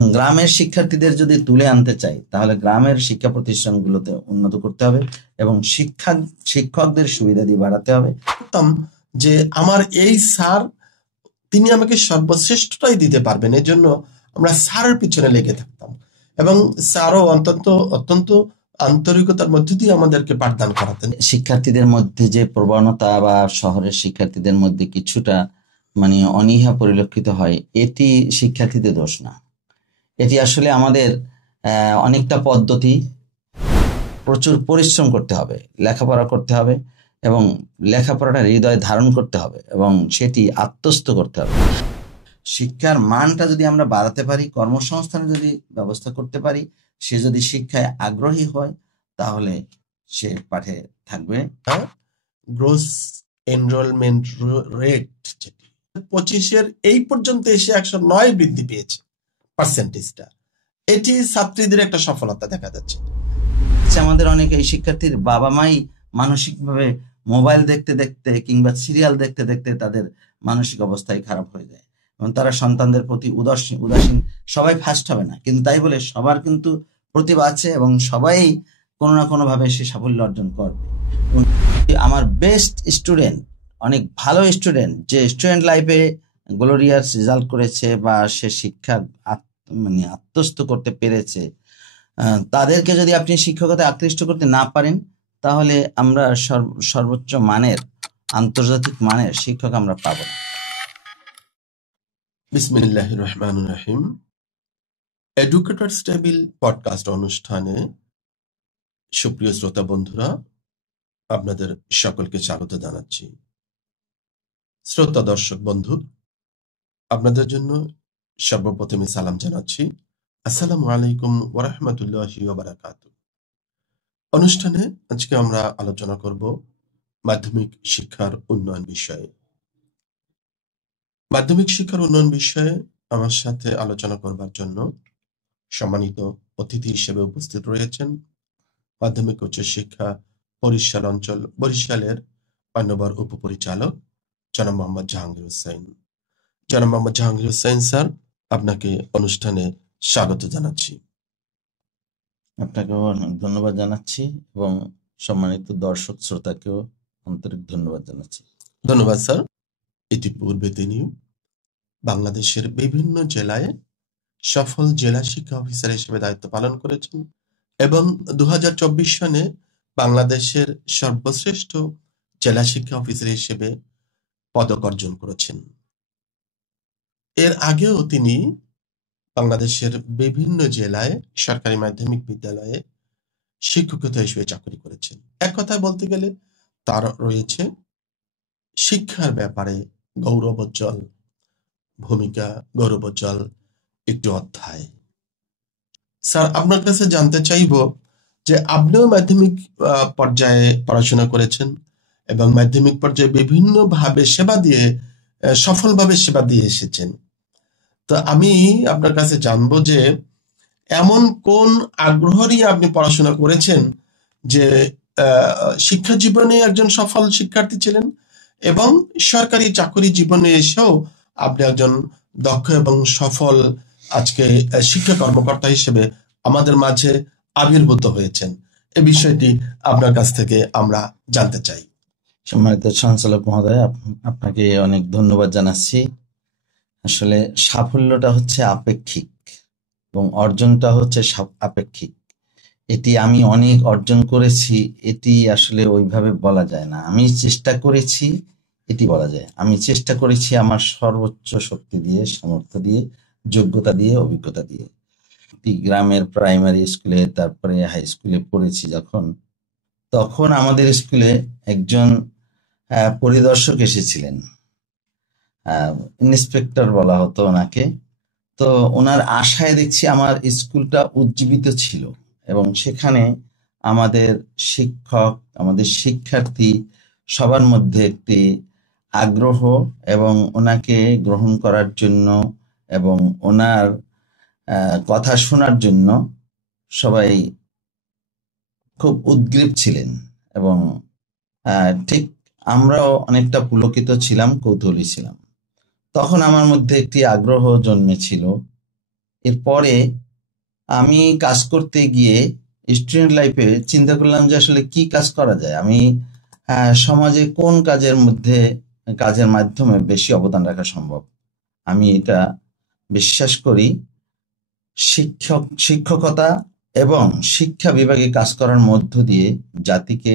গ্রামের শিক্ষার্থীদের যদি তুলে আনতে চাই তাহলে গ্রামের শিক্ষা প্রতিষ্ঠানগুলোতে উন্নত করতে হবে এবং শিক্ষকদের সুবিধাদি বাড়াতে হবে। যে আমার এই স্যার তিনি আমাকে সর্বশ্রেষ্ঠটাই দিতে পারবেন, এর জন্য আমরা স্যারের পিছনে লেগে থাকতাম এবং স্যারও অত্যন্ত আন্তরিকতার মধ্যে দিয়ে আমাদেরকে পাঠদান করাতেন। শিক্ষার্থীদের মধ্যে যে প্রবণতা বা শহরের শিক্ষার্থীদের মধ্যে কিছুটা অনীহা পরিলক্ষিত হয়, এটি শিক্ষার্থীদের দোষ না, এটি আসলে আমাদের অনেকটা পদ্ধতি। প্রচুর পরিশ্রম করতে হবে, লেখাপড়া করতে হবে এবং লেখাপড়াটা হৃদয়ে ধারণ করতে হবে এবং সেটি আত্মস্থ করতে হবে। শিক্ষার মানটা যদি আমরা বাড়াতে পারি, কর্মসংস্থানের যদি ব্যবস্থা করতে পারি, সে যদি শিক্ষায় আগ্রহী হয় তাহলে সে পাঠে থাকবে। গ্রোস এনরোলমেন্ট রেট 25-এর এই পর্যন্ত এসে 109 বৃদ্ধি পেয়েছে পার্সেন্টেজটা। এটি ছাত্রীদের একটা সফলতা দেখা যাচ্ছে। আমাদের অনেক এই শিক্ষার্থীর বাবা মাই মানসিকভাবে মোবাইল দেখতে দেখতে কিংবা সিরিয়াল দেখতে দেখতে তাদের মানসিক অবস্থায় খারাপ হয়ে যায় এবং তারা সন্তানদের প্রতি উদাসীন। সবাই ফার্স্ট হবে না, কিন্তু তাই বলে সবার কিন্তু প্রতিভা আছে এবং সবাই কোনো না কোনো ভাবে সে সাফল্য অর্জন করবে। আমার বেস্ট স্টুডেন্ট, অনেক ভালো স্টুডেন্ট, যে স্টুডেন্ট লাইফে গ্লোরিয়াস রেজাল্ট করেছে বা সে শিক্ষা আত্মস্থ করতে পেরেছে, তাদেরকে যদি আপনি শিক্ষকতা আকৃষ্ট করতে না পারেন তাহলে আমরা সর্বোচ্চ মানের, আন্তর্জাতিক মানের শিক্ষক আমরা পাবো না। বিসমিল্লাহির রহমানির রহিম। এডুকেটরস টেবিল পডকাস্ট অনুষ্ঠানে সুপ্রিয় শ্রোতা বন্ধুরা, আপনাদের সকলকে স্বাগত জানাচ্ছি। শ্রোতা দর্শক বন্ধু, আপনাদের জন্য সর্বপ্রথমে সালাম জানাচ্ছি। আসসালামু আলাইকুম ওয়া রাহমাতুল্লাহি ওয়া বারাকাতুহু। অনুষ্ঠানে আজকে আমরা আলোচনা করব মাধ্যমিক শিক্ষার উন্নয়ন বিষয়ে। মাধ্যমিক শিক্ষার উন্নয়ন বিষয়ে আমার সাথে আলোচনা করবার জন্য সম্মানিত অতিথি হিসেবে উপস্থিত রয়েছেন মাধ্যমিক উচ্চ শিক্ষা বরিশাল অঞ্চল বরিশালের 5 নম্বর উপপরিচালক জনাব মোহাম্মদ জাহাঙ্গীর হোসেন। জনাব মোহাম্মদ জাহাঙ্গীর হোসেন স্যার, আপনাকে অনুষ্ঠানে স্বাগত জানাচ্ছি। আপনাকেও ধন্যবাদ জানাচ্ছি এবং সম্মানিত দর্শক শ্রোতাকেও আন্তরিক ধন্যবাদ জানাচ্ছি। ধন্যবাদ স্যার। ইতিপূর্বে তিনি বাংলাদেশের বিভিন্ন জেলায় সফল জেলা শিক্ষা অফিসার হিসেবে দায়িত্ব পালন করেছেন এবং 2024 সনে বাংলাদেশের সর্বশ্রেষ্ঠ জেলা শিক্ষা অফিসার হিসেবে পদক অর্জন করেছেন। এর আগেও তিনি বাংলাদেশের বিভিন্ন জেলায় সরকারি মাধ্যমিক বিদ্যালয়ে শিক্ষকতা হিসেবে চাকরি করেছেন। এক কথায় বলতে গেলে তার রয়েছে শিক্ষার ব্যাপারে গৌরবোজ্জ্বল ভূমিকা, গৌরবোজ্জ্বল একটি অধ্যায়। স্যার, আপনার কাছে জানতে চাইব যে আপনিও মাধ্যমিক পর্যায়ে পড়াশোনা করেছেন এবং মাধ্যমিক পর্যায়ে বিভিন্ন ভাবে সফলভাবে সেবা দিয়ে এসেছেন। তো আমি আপনার কাছে জানবো যে এমন কোন আগ্রহ নিয়ে আপনি পড়াশোনা করেছেন যে শিক্ষা জীবনে একজন সফল শিক্ষার্থী ছিলেন এবং সরকারি চাকরি জীবনে এসেও আপনি একজন দক্ষ এবং সফল আজকে শিক্ষা কর্মকর্তা হিসেবে আমাদের মাঝে আবির্ভূত হয়েছেন। এই বিষয়টি আপনার কাছ থেকে আমরা জানতে চাই। সম্মানিত সঞ্চালক মহোদয়, আপনাকে অনেক ধন্যবাদ জানাচ্ছি। আসলে সাফল্যটা হচ্ছে আপেক্ষিক এবং অর্জনটা হচ্ছে আপেক্ষিক। এটি আমি অনেক অর্জন করেছি, এটি আসলে ওইভাবে বলা যায় না। আমি চেষ্টা করেছি, এটি বলা যায়। আমি চেষ্টা করেছি আমার সর্বোচ্চ শক্তি দিয়ে, সামর্থ্য দিয়ে, যোগ্যতা দিয়ে, অভিজ্ঞতা দিয়ে। গ্রামের প্রাইমারি স্কুলে, তারপরে হাই স্কুলে পড়েছি তখন আমাদের স্কুলে একজন পরিদর্শক এসেছিলেন, ইন্সপেক্টর বলা হতো ওনাকে। তো ওনার আশায় দেখছি আমার স্কুলটা উজ্জীবিত ছিল এবং সেখানে আমাদের শিক্ষক, আমাদের শিক্ষার্থী সবার মধ্যে একটি আগ্রহ এবং ওনাকে গ্রহণ করার জন্য এবং ওনার কথা শোনার জন্য সবাই খুব উদ্গ্রীব ছিলেন এবং ঠিক আমরাও অনেকটা পুলকিত ছিলাম, কৌতূহলী ছিলাম। তখন আমার মধ্যে একটি আগ্রহ জন্মেছিল এরপরে আমি কাজ করতে গিয়ে স্টুডেন্ট লাইফে চিন্তা করলাম যে আসলে কি কাজ করা যায়। আমি সমাজে কোন কাজের মাধ্যমে বেশি অবদান রাখা সম্ভব। আমি এটা বিশ্বাস করি শিক্ষকতা এবং শিক্ষা বিভাগে কাজ করার মধ্য দিয়ে জাতিকে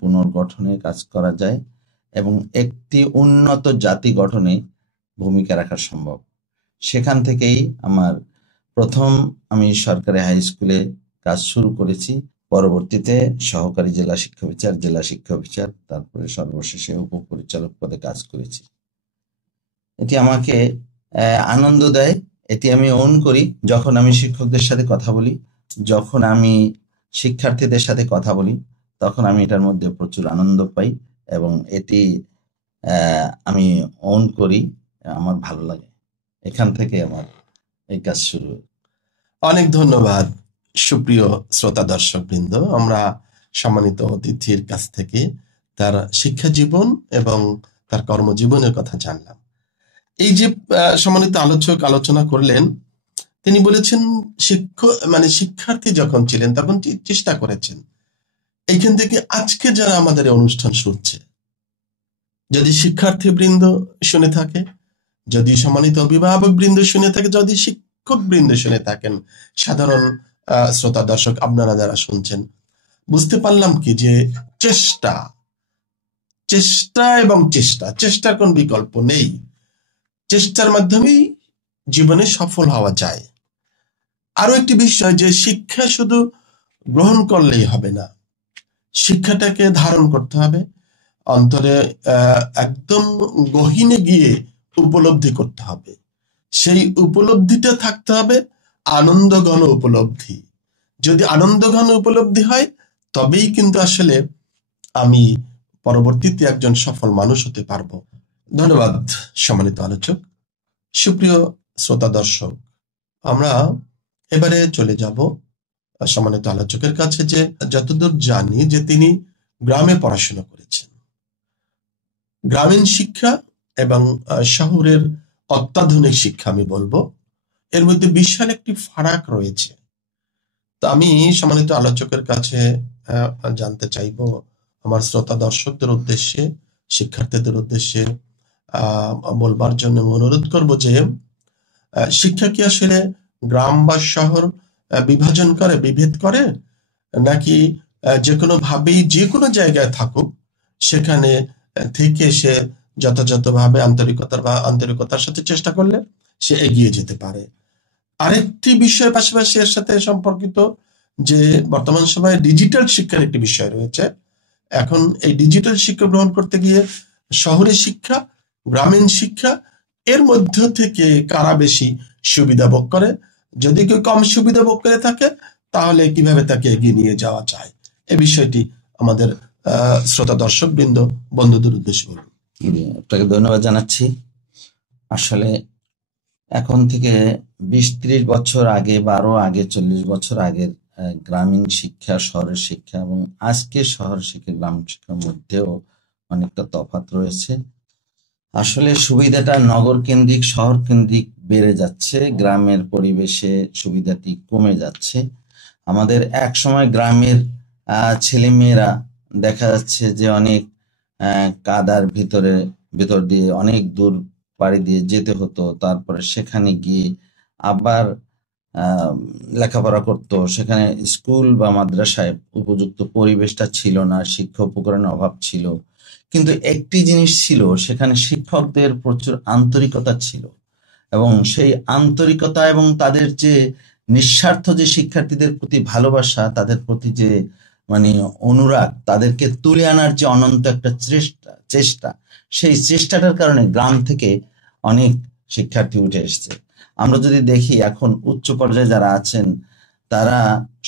পুনর্গঠনে কাজ করা যায় এবং একটি উন্নত জাতি গঠনে ভূমিকা রাখা সম্ভব। সেখান থেকেই আমি সরকারি হাই স্কুলে কাজ শুরু করেছি। পরবর্তীতে সহকারী জেলা শিক্ষা অফিসার, তারপরে সর্বশেষে উপপরিচালক পদে কাজ করেছি। এটি আমাকে আনন্দ দেয়, এটি আমি ওন করি। যখন আমি শিক্ষকদের সাথে কথা বলি, যখন আমি শিক্ষার্থীদের সাথে কথা বলি, তখন আমি এটার মধ্যে প্রচুর আনন্দ পাই এবং এটি আমি ওন করি, আমার ভালো লাগে। এখান থেকে আমার এই কাজ শুরু। অনেক ধন্যবাদ সুপ্রিয় শ্রোতা দর্শক বৃন্দ। আমরা সম্মানিত অতিথির কাছ থেকে তার শিক্ষা জীবন এবং তার কর্মজীবনের কথা জানলাম। এই যে সম্মানিত আলোচক আলোচনা করলেন, তিনি বলেছেন শিক্ষার্থী যখন ছিলেন তখন চেষ্টা করেছেন। এইখান থেকে আজকে যারা আমাদের অনুষ্ঠান শুনছে, যদি শিক্ষার্থী বৃন্দ শুনে থাকে, যদি সম্মানিত অভিভাবক বৃন্দ শুনে থাকে, যদি শিক্ষক বৃন্দ শুনে থাকেন, সাধারণ শ্রোতা দর্শক আপনারা যারা শুনছেন, বুঝতে পারলাম কি যে চেষ্টার কোন বিকল্প নেই। চেষ্টার মাধ্যমেই জীবনে সফল হওয়া যায়। আরো একটি বিষয় যে শিক্ষা শুধু গ্রহণ করলেই হবে না, শিক্ষাটাকে ধারণ করতে হবে, অন্তরে একদম গহীনে গিয়ে উপলব্ধি করতে হবে। সেই উপলব্ধিটা থাকতে হবে আনন্দঘন উপলব্ধি। যদি আনন্দঘন উপলব্ধি হয়, তবেই কিন্তু আসলে আমি পরবর্তীতে একজন সফল মানুষ হতে পারবো। ধন্যবাদ সম্মানিত আলোচক। সুপ্রিয় শ্রোতা দর্শক, আমরা এবারে চলে যাব সম্মানিত আলোচকের কাছে, যে যতদূর জানি যে তিনি গ্রামে পড়াশোনা করেছেন। গ্রামীণ শিক্ষা এবং শহরের অত্যাধুনিক শিক্ষা আমি বলবো, এর মধ্যে বিশাল একটি ফারাক রয়েছে। তো আমি সম্মানিত আলোচকের কাছে জানতে চাইবো, আমার শ্রোতা দর্শকদের উদ্দেশ্যে, শিক্ষার্থীদের উদ্দেশ্যে বলবার জন্য অনুরোধ করব যে শিক্ষা কি আসলে গ্রাম বা শহর বিভেদ করে, নাকি যে কোনো ভাবেই যে কোনো জায়গায় থাকুক সেখানে থেকে সে যথাযথভাবে আন্তরিকতার সাথে চেষ্টা করলে সে এগিয়ে যেতে পারে। আরেকটি বিষয় পাশাপাশি এর সাথে সম্পর্কিত, যে বর্তমান সময়ে ডিজিটাল শিক্ষার একটি বিষয় রয়েছে। এখন এই ডিজিটাল শিক্ষা গ্রহণ করতে গিয়ে শহরের শিক্ষা, গ্রামীণ শিক্ষা, এর মধ্য থেকে কারা বেশি সুবিধা ভোগ করে? যদি কেউ কম সুবিধা ভোগ করে থাকে, তাহলে কিভাবে তাকে এগিয়ে নিয়ে যাওয়া যায়? এই বিষয়টি আমাদের শ্রোতা দর্শক বৃন্দ, বন্ধুদের উদ্দেশ্যে বলুন। আপনাকে ধন্যবাদ জানাচ্ছি। আসলে এখন থেকে 20-30 বছর আগে বা আরো আগে 40 বছর আগের গ্রামীণ শিক্ষা, শহরের শিক্ষা এবং আজকে শহর শিক্ষা, গ্রামীণ শিক্ষার মধ্যেও অনেকটা তফাৎ রয়েছে। আসলে সুবিধাটা নগর কেন্দ্রিক, শহর কেন্দ্রিক বেড়ে যাচ্ছে, গ্রামের পরিবেশে সুবিধাটি কমে যাচ্ছে। আমাদের এক সময় গ্রামের ছেলেমেয়েরা দেখা যাচ্ছে যে অনেক কাদার ভিতর দিয়ে অনেক দূর পাড়ি দিয়ে যেতে হতো, তারপরে সেখানে গিয়ে আবার লেখাপড়া করতো। সেখানে স্কুল বা মাদ্রাসায় উপযুক্ত পরিবেশটা ছিল না, শিক্ষা উপকরণের অভাব ছিল। কিন্তু একটি জিনিস ছিল, সেখানে শিক্ষকদের প্রচুর আন্তরিকতা ছিল এবং সেই আন্তরিকতা এবং তাদের যে নিঃস্বার্থ যে শিক্ষার্থীদের প্রতি ভালোবাসা, তাদের প্রতি যে অনুরাগ, তাদেরকে তুলে আনার যে অনন্ত একটা চেষ্টা, সেই চেষ্টাটার কারণে গ্রাম থেকে অনেক শিক্ষার্থী উঠে এসছে। আমরা যদি দেখি এখন উচ্চ পর্যায়ে যারা আছেন, তারা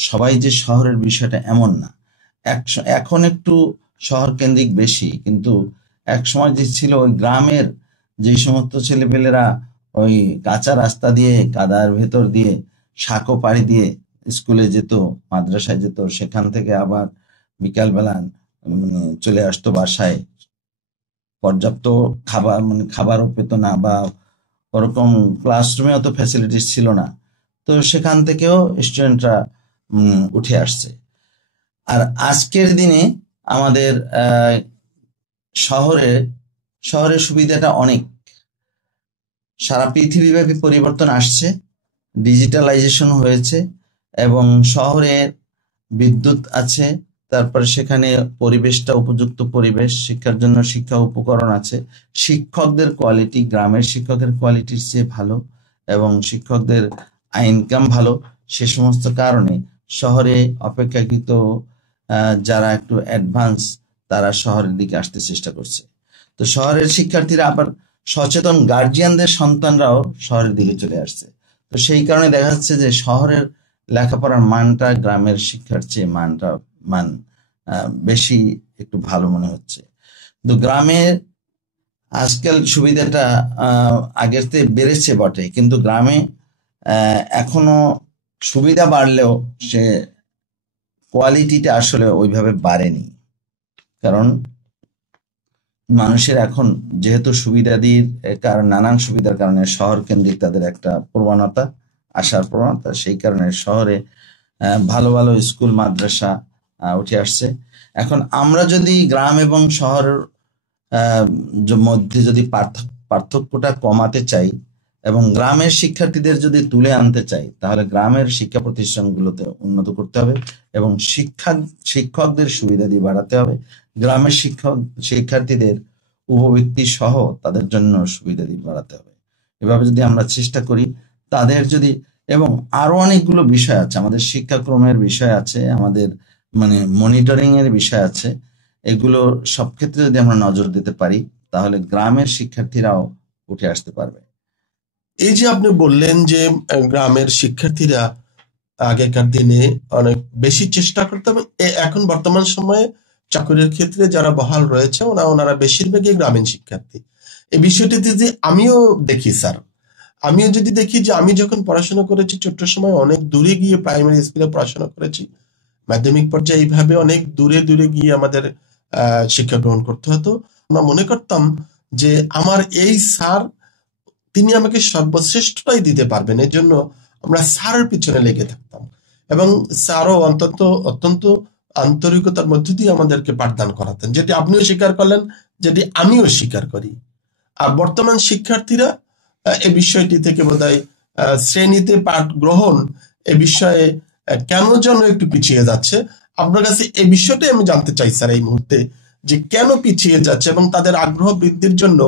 সবাই যে শহরের বিষয়টা এমন না। এখন একটু শহর কেন্দ্রিক বেশি, কিন্তু এক সময় যে ছিল ওই গ্রামের যে সমস্ত ছেলেপেলেরা ওই কাঁচা রাস্তা দিয়ে, কাদার ভেতর দিয়ে, সাঁকো পাড়ি দিয়ে স্কুলে যেত, মাদ্রাসায় যেত, সেখান থেকে আবার বিকালবেলা চলে আসতো বাসায়। পর্যাপ্ত খাবারও পেত না, বা ওরকম ক্লাসরুমে অত ফ্যাসিলিটিস ছিল না। তো সেখান থেকেও স্টুডেন্টরা উঠে আসছে। আর আজকের দিনে আমাদের শহরে শহরের সুবিধাটা অনেক, সারা পৃথিবীব্যাপী পরিবর্তন আসছে, ডিজিটালাইজেশন হয়েছে এবং শহরে বিদ্যুৎ আছে, তারপরে সেখানে পরিবেশটা উপযুক্ত পরিবেশ, শিক্ষার জন্য শিক্ষা উপকরণ আছে, শিক্ষকদের কোয়ালিটি গ্রামের শিক্ষকের কোয়ালিটির চেয়ে ভালো এবং শিক্ষকদের ইনকাম ভালো। সে সমস্ত কারণে শহরে অপেক্ষাকৃত যারা একটু অ্যাডভান্স তারা শহরের দিকে আসতে চেষ্টা করছে। তো শহরের শিক্ষার্থীরা আবার সচেতন গার্জিয়ানদের সন্তানরাও শহরের দিকে চলে আসছে। তো সেই কারণে দেখা যাচ্ছে যে শহরের লেখাপড়ার মানটা গ্রামের শিক্ষার চেয়ে মান বেশি একটু ভালো মনে হচ্ছে। তো গ্রামে আজকাল সুবিধাটা আগের থেকে বেড়েছে বটে, কিন্তু গ্রামে এখনো সুবিধা বাড়লেও সে কোয়ালিটিটা আসলে ওইভাবে বাড়েনি। কারণ মানুষের এখন যেহেতু সুবিধাদির কারণ নানান সুবিধার কারণে শহর কেন্দ্রিক তাদের একটা প্রবণতা, আসার প্রবণতা, সেই কারণে শহরে ভালো ভালো স্কুল মাদ্রাসা উঠে আসছে। এখন আমরা যদি গ্রাম এবং শহরের মধ্যে যদি পার্থক্যটা কমাতে চাই এবং গ্রামের শিক্ষার্থীদের যদি তুলে আনতে চাই, তাহলে গ্রামের শিক্ষা প্রতিষ্ঠানগুলোতে উন্নত করতে হবে এবং শিক্ষকদের সুবিধা দিয়ে বাড়াতে হবে। গ্রামের শিক্ষার্থীদের উপবৃত্তি সহ তাদের জন্য সুবিধা দিয়ে বাড়াতে হবে। এভাবে যদি আমরা চেষ্টা করি, তাদের যদি, এবং আরো অনেকগুলো বিষয় আছে, আমাদের শিক্ষাক্রমের বিষয় আছে, আমাদের মনিটরিং এর বিষয় আছে, এগুলো সব ক্ষেত্রে যদি আমরা নজর দিতে পারি, তাহলে গ্রামের শিক্ষার্থীরাও উঠে আসতে পারবে। এই যে আপনি বললেন যে গ্রামের শিক্ষার্থীরা আগেকার দিনে অনেক বেশি চেষ্টা করতে হবে, এখন বর্তমান সময়ে চাকরির ক্ষেত্রে যারা বহাল রয়েছে ওনারা বেশিরভাগই গ্রামীণ শিক্ষার্থী। এই বিষয়টিতে যে আমিও দেখি স্যার, আমিও যদি দেখি যে আমি যখন পড়াশোনা করেছি ছোট্ট সময় অনেক দূরে গিয়ে প্রাইমারি স্কুলে পড়াশোনা করেছি, মাধ্যমিক পর্যায়ে এইভাবে অনেক দূরে দূরে গিয়ে আমাদের শিক্ষা গ্রহণ করতে হতো। আমরা মনে করতাম যে আমার এই স্যার, তিনি আমাকে সর্বশ্রেষ্ঠটাই দিতে পারবেন, এর জন্য আমরা স্যারের পিছনে লেগে থাকতাম এবং স্যারও অত্যন্ত আন্তরিকতার মধ্য দিয়ে আমাদেরকে পাঠদান করাতেন, যেটি আপনিও স্বীকার করলেন, যেটি আমিও স্বীকার করি। আর বর্তমান শিক্ষার্থীরা এই বিষয়টি থেকে বোধহয় শ্রেণীতে পাঠ গ্রহণ এ বিষয়ে কেন যেন একটু পিছিয়ে যাচ্ছে। আপনার কাছে এই বিষয়টাই আমি জানতে চাই স্যার এই মুহূর্তে, যে কেন পিছিয়ে যাচ্ছে এবং তাদের আগ্রহ বৃদ্ধির জন্য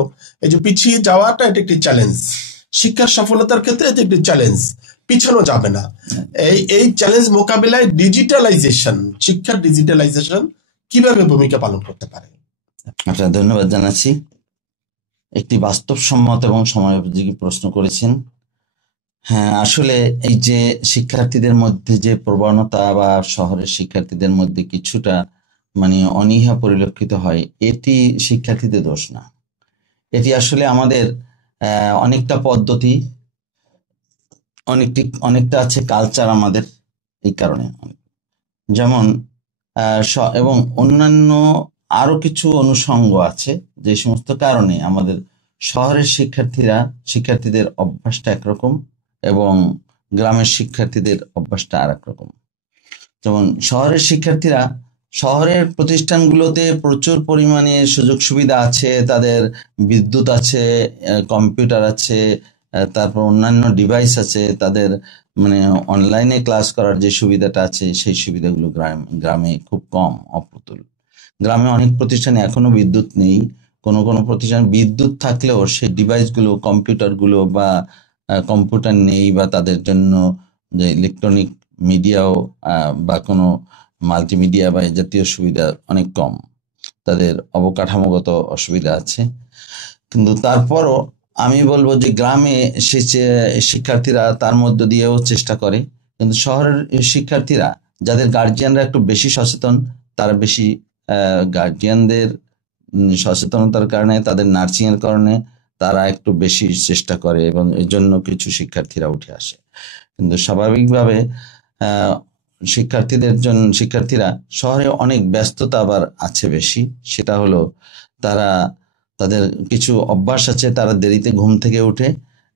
এই যে পিছিয়ে যাওয়াটা এটা একটি চ্যালেঞ্জ, শিক্ষার সফলতার ক্ষেত্রে এটা একটি চ্যালেঞ্জ, পিছানো যাবে না। এই চ্যালেঞ্জ মোকাবিলায় ডিজিটালাইজেশন, শিক্ষার ডিজিটালাইজেশন কিভাবে ভূমিকা পালন করতে পারে? আপনার ধন্যবাদ জানাচ্ছি। একটি বাস্তবসম্মত এবং সময়োপযোগী প্রশ্ন করেছেন। হ্যাঁ, আসলে এই যে শিক্ষার্থীদের মধ্যে যে প্রবণতা বা শহরের শিক্ষার্থীদের মধ্যে কিছুটা অনীহা পরিলক্ষিত হয়, এটি শিক্ষার্থীদের দোষ না। এটি আসলে আমাদের অনেকটা পদ্ধতি, অনেকটা আছে কালচার আমাদের, এই কারণে। যেমন এবং অন্যান্য আরো কিছু অনুষঙ্গ আছে, যে সমস্ত কারণে আমাদের শহরের শিক্ষার্থীদের অভ্যাসটা একরকম এবং গ্রামের শিক্ষার্থীদের অভ্যাসটা আর এক রকম। যেমন শহরের শিক্ষার্থীরা শহরের প্রতিষ্ঠানগুলোতে প্রচুর পরিমাণে সুযোগ সুবিধা আছে, তাদের বিদ্যুৎ আছে, কম্পিউটার আছে, তারপর অন্যান্য ডিভাইস আছে, তাদের অনলাইনে ক্লাস করার যে সুবিধাটা আছে, সেই সুবিধাগুলো গ্রামে খুব কম, অপ্রতুল। গ্রামে অনেক প্রতিষ্ঠানে এখনো বিদ্যুৎ নেই, কোনো প্রতিষ্ঠান বিদ্যুৎ থাকলেও সেই ডিভাইসগুলো, কম্পিউটারগুলো বা কম্পিউটার নেই, বা তাদের জন্য যে ইলেকট্রনিক মিডিয়াও বা কোনো মাল্টিমিডিয়া বা এই জাতীয় সুবিধা অনেক কম, তাদের অবকাঠামোগত অসুবিধা আছে। কিন্তু তারপরও আমি বলবো যে গ্রামে শিক্ষার্থীরা তার মধ্য দিয়েও চেষ্টা করে, কিন্তু শহরের শিক্ষার্থীরা যাদের গার্জিয়ানরা একটু বেশি সচেতন, তারা বেশি গার্জিয়ানদের সচেতনতার কারণে, তাদের নার্সিং এর কারণে তারা একটু বেশি চেষ্টা করে এবং এর জন্য কিছু শিক্ষার্থীরা উঠে আসে। কিন্তু স্বাভাবিকভাবে শিক্ষার্থীরা শহরে অনেক ব্যস্ততা আবার আছে বেশি। সেটা হলো তাদের কিছু অভ্যাস আছে, তারা দেরিতে ঘুম থেকে উঠে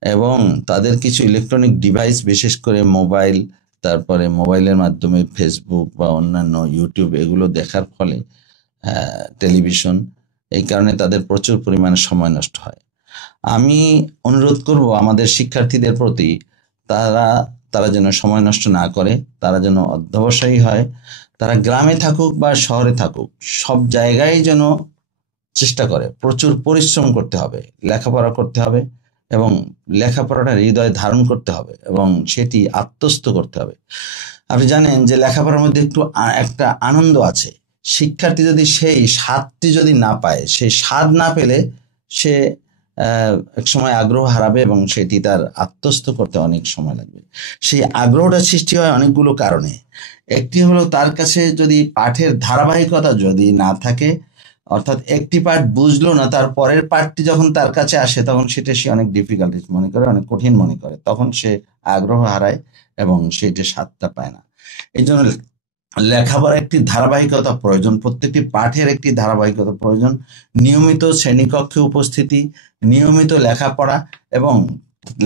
এবং তাদের কিছু ইলেকট্রনিক ডিভাইস, বিশেষ করে মোবাইল, তারপরে মোবাইলের মাধ্যমে ফেসবুক বা অন্যান্য ইউটিউব এগুলো দেখার ফলে, টেলিভিশন, এই কারণে তাদের প্রচুর পরিমাণে সময় নষ্ট হয়। আমি অনুরোধ করব আমাদের শিক্ষার্থীদের প্রতি, তারা তারা যেন সময় নষ্ট না করে, তারা যেন অধ্যবসায়ী হয়। তারা গ্রামে থাকুক বা শহরে থাকুক, সব জায়গায় যেন চেষ্টা করে, প্রচুর পরিশ্রম করতে হবে, লেখাপড়া করতে হবে, এবং লেখাপড়াটা হৃদয়ে ধারণ করতে হবে এবং সেটি আত্মস্থ করতে হবে। আপনি জানেন যে লেখাপড়ার মধ্যে একটা আনন্দ আছে। শিক্ষার্থী যদি সেই স্বাদটি যদি না পায়, সেই স্বাদ না পেলে সে এক সময় আগ্রহ হারাবে এবং সেটি তার আত্মস্থ করতে অনেক সময় লাগবে। সেই আগ্রহটা সৃষ্টি হয় অনেকগুলো কারণে। একটি হলো, তার কাছে যদি পাঠের ধারাবাহিকতা যদি না থাকে, অর্থাৎ একটি পাঠ বুঝলো না, তার পরের পাঠটি যখন তার কাছে আসে তখন সেটা সে অনেক ডিফিকাল্টিস মনে করে, অনেক কঠিন মনে করে, তখন সে আগ্রহ হারায় এবং সেটা স্বাদটা পায় না। এই জন্য লেখাপড়ার একটি ধারাবাহিকতা প্রয়োজন, প্রত্যেকটি পাঠের একটি ধারাবাহিকতা প্রয়োজন, নিয়মিত শ্রেণীকক্ষে উপস্থিতি, নিয়মিত লেখাপড়া, এবং